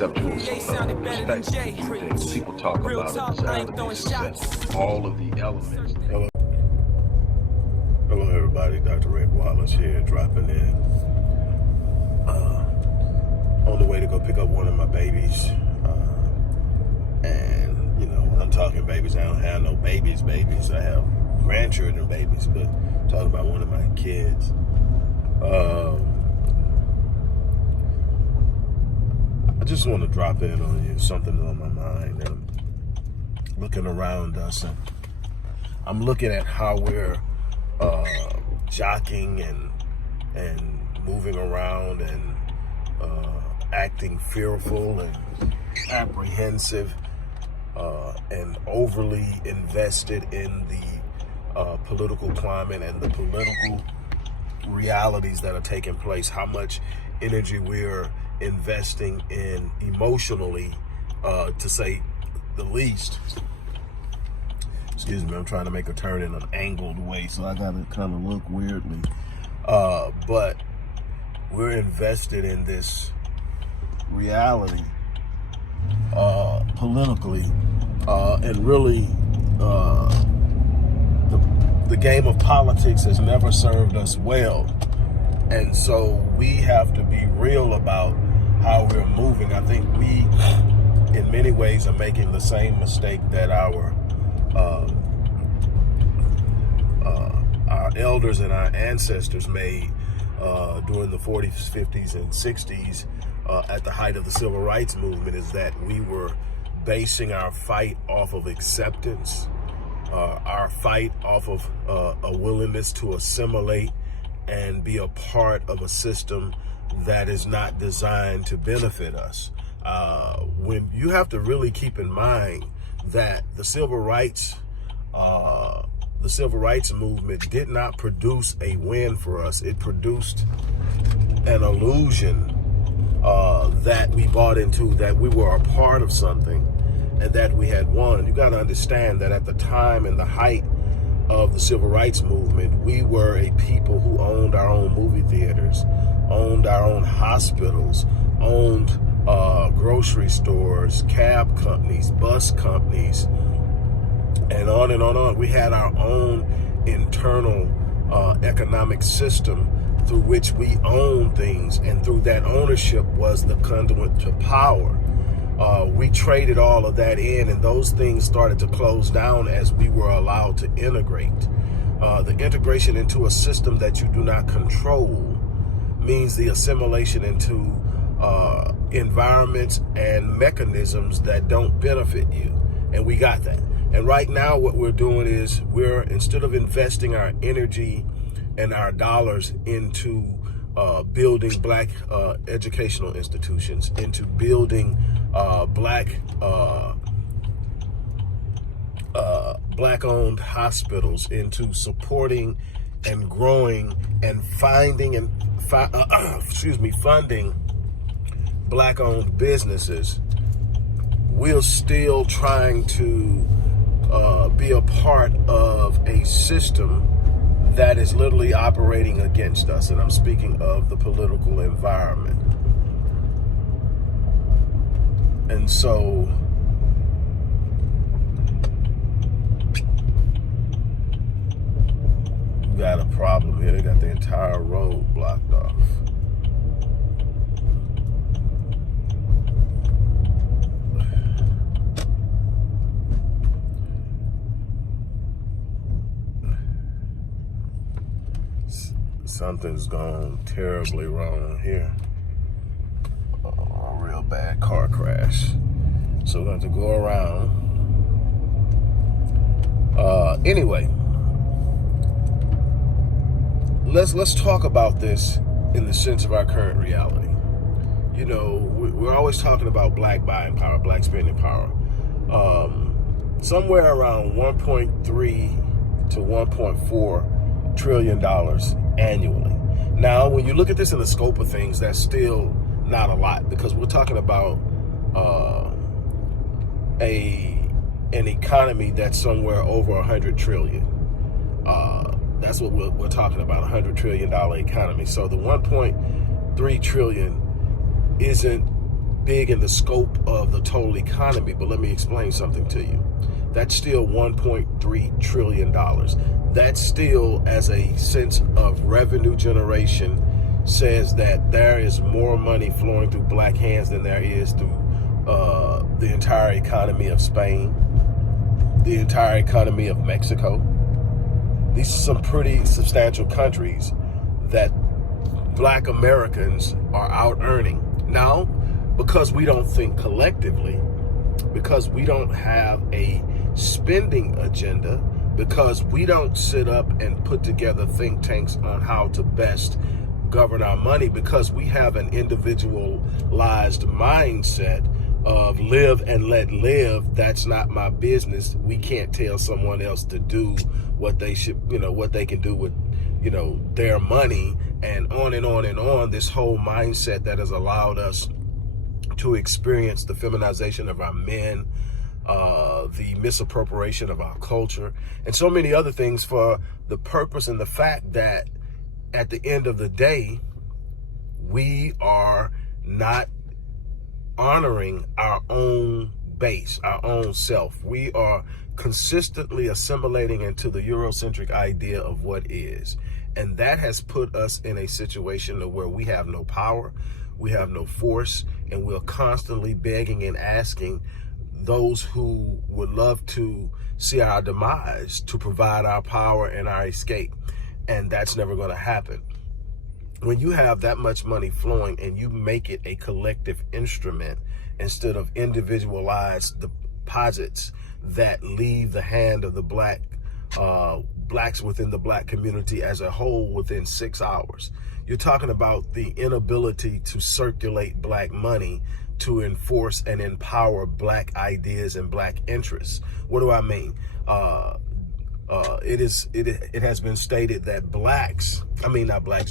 conceptual perspective to things. People talk about it as element, success, all of the elements. Hello everybody, Dr. Marion Wallace here, dropping in. On the way to go pick up one of my babies. And, you know, when I'm talking babies, I don't have no babies. I have grandchildren babies, but I'm talking about one of my kids. I just want to drop in on you, something on my mind. And I'm looking around us, and I'm looking at how we're jockeying and moving around and acting fearful and apprehensive and overly invested in the political climate and the political realities that are taking place, how much energy we're investing in emotionally, to say the least. Excuse me, I'm trying to make a turn in an angled way, so I gotta kind of look weirdly. But we're invested in this reality politically, and really the game of politics has never served us well. And so we have to be real about how we're moving. I think we, in many ways, are making the same mistake that our elders and our ancestors made during the 40s, 50s, and 60s at the height of the civil rights movement, is that we were basing our fight off of acceptance, our fight off of a willingness to assimilate and be a part of a system that is not designed to benefit us. When you have to really keep in mind that the civil rights movement did not produce a win for us. It produced an illusion that we bought into, that we were a part of something and that we had won. You got to understand that at the time and the height of the civil rights movement, we were a people who owned our own movie theaters, owned our own hospitals, owned grocery stores, cab companies, bus companies, and on and on and on. We had our own internal economic system through which we owned things, and through that ownership was the conduit to power. We traded all of that in, and those things started to close down as we were allowed to integrate. The integration into a system that you do not control means the assimilation into environments and mechanisms that don't benefit you. And we got that. And right now what we're doing is instead of investing our energy and our dollars into building black educational institutions, into building black-owned hospitals, into supporting and growing and funding black-owned businesses, we're still trying to be a part of a system that is literally operating against us. And I'm speaking of the political environment. And so we got a problem here. They got the entire road blocked off. Something's gone terribly wrong here. A real bad car crash. So we're going to have to go around. Anyway, let's talk about this in the sense of our current reality. You know, we're always talking about black buying power, black spending power. Somewhere around 1.3 to 1.4 trillion dollars annually. Now, when you look at this in the scope of things, that's still not a lot, because we're talking about an economy that's somewhere over 100 trillion. That's what we're talking about, $100 trillion economy. So the 1.3 trillion isn't big in the scope of the total economy, but let me explain something to you. That's still $1.3 trillion. That still, as a sense of revenue generation, says that there is more money flowing through black hands than there is through the entire economy of Spain, the entire economy of Mexico. These are some pretty substantial countries that black Americans are out earning. Now, because we don't think collectively, because we don't have a spending agenda, because we don't sit up and put together think tanks on how to best govern our money, because we have an individualized mindset of live and let live. That's not my business. We can't tell someone else to do what they should, what they can do with, their money, and on and on and on. This whole mindset that has allowed us to experience the feminization of our men, the misappropriation of our culture, and so many other things, for the purpose and the fact that at the end of the day, we are not honoring our own base, our own self. We are consistently assimilating into the Eurocentric idea of what is. And that has put us in a situation where we have no power, we have no force, and we're constantly begging and asking those who would love to see our demise to provide our power and our escape. And that's never going to happen. When you have that much money flowing and you make it a collective instrument instead of individualized deposits that leave the hand of the blacks within the black community as a whole within 6 hours, you're talking about the inability to circulate black money to enforce and empower black ideas and black interests. What do I mean? It has been stated that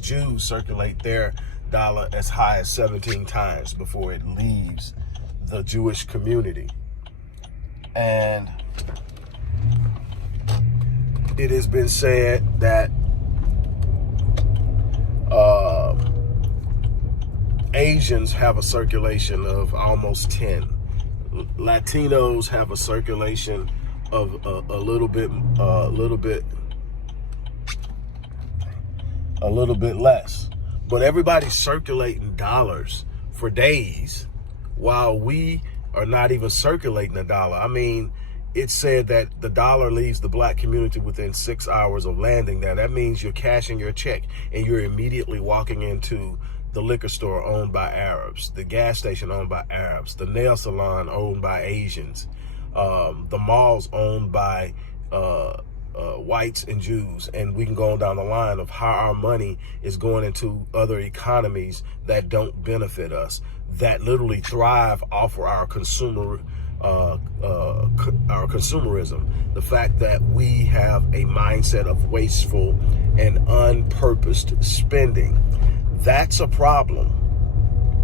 Jews circulate their dollar as high as 17 times before it leaves the Jewish community. And it has been said that Asians have a circulation of almost 10. Latinos have a circulation of a little bit less. But everybody's circulating dollars for days while we are not even circulating a dollar. I mean, it's said that the dollar leaves the black community within 6 hours of landing there. That means you're cashing your check and you're immediately walking into the liquor store owned by Arabs, the gas station owned by Arabs, the nail salon owned by Asians, the malls owned by whites and Jews, and we can go on down the line of how our money is going into other economies that don't benefit us, that literally thrive off of our consumerism. The fact that we have a mindset of wasteful and unpurposed spending, that's a problem,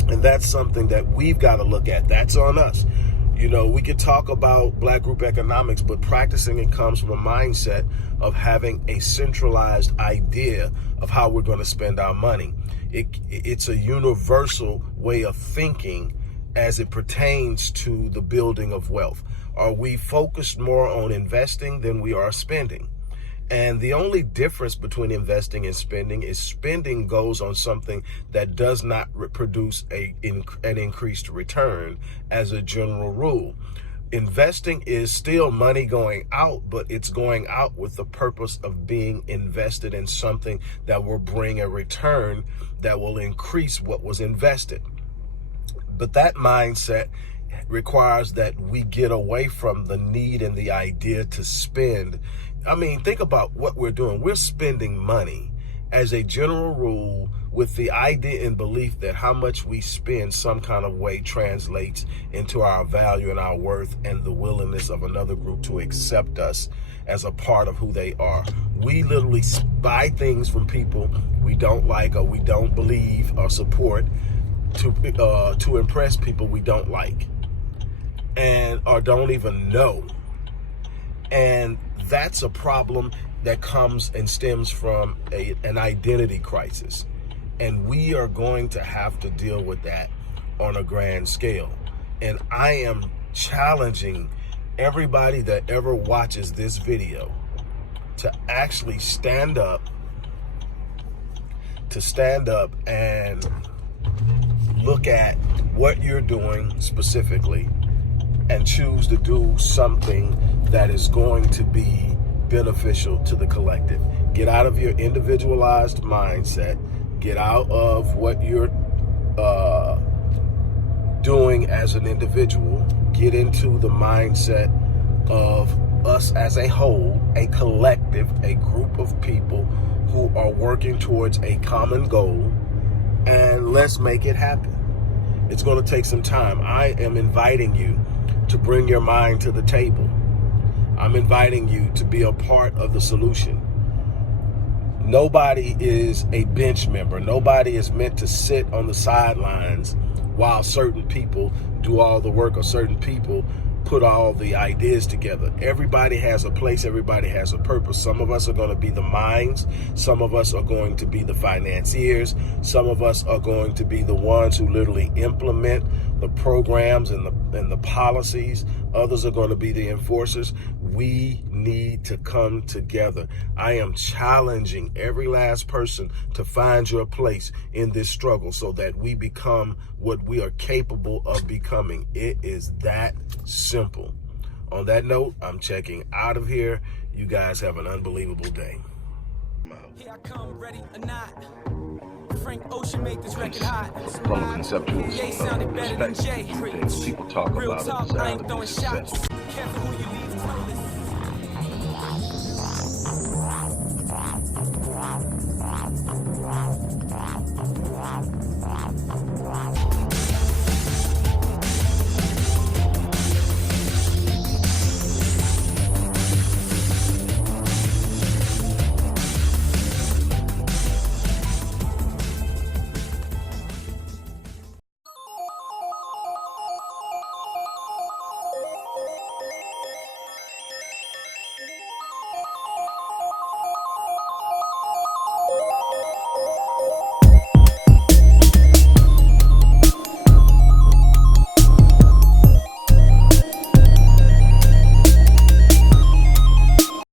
and that's something that we've got to look at. That's on us. We could talk about black group economics, but practicing it comes from a mindset of having a centralized idea of how we're going to spend our money. It's a universal way of thinking as it pertains to the building of wealth. Are we focused more on investing than we are spending? And the only difference between investing and spending is spending goes on something that does not produce an increased return as a general rule. Investing is still money going out, but it's going out with the purpose of being invested in something that will bring a return that will increase what was invested. But that mindset requires that we get away from the need and the idea to spend. I mean, think about what we're doing. We're spending money as a general rule with the idea and belief that how much we spend some kind of way translates into our value and our worth and the willingness of another group to accept us as a part of who they are. We literally buy things from people we don't like or we don't believe or support to impress people we don't like and or don't even know. And that's a problem that comes and stems from an identity crisis. And we are going to have to deal with that on a grand scale. And I am challenging everybody that ever watches this video to actually stand up and look at what you're doing specifically and choose to do something that is going to be beneficial to the collective. Get out of your individualized mindset. Get out of what you're doing as an individual. Get into the mindset of us as a whole, a collective, a group of people who are working towards a common goal, and let's make it happen. It's going to take some time. I am inviting you to bring your mind to the table. I'm inviting you to be a part of the solution. Nobody is a bench member. Nobody is meant to sit on the sidelines while certain people do all the work or certain people put all the ideas together. Everybody has a place. Everybody has a purpose. Some of us are going to be the minds. Some of us are going to be the financiers. Some of us are going to be the ones who literally implement the programs and the policies. Others are going to be the enforcers. We need to come together. I am challenging every last person to find your place in this struggle so that we become what we are capable of becoming. It is that simple. On that note, I'm checking out of here. You guys have an unbelievable day. Here I come, ready or not. Frank Ocean make this record hot. From a conceptual Jay sounded better than Jay. perspective, people talk Real about talk, it as I ain't throwing shots. Careful who you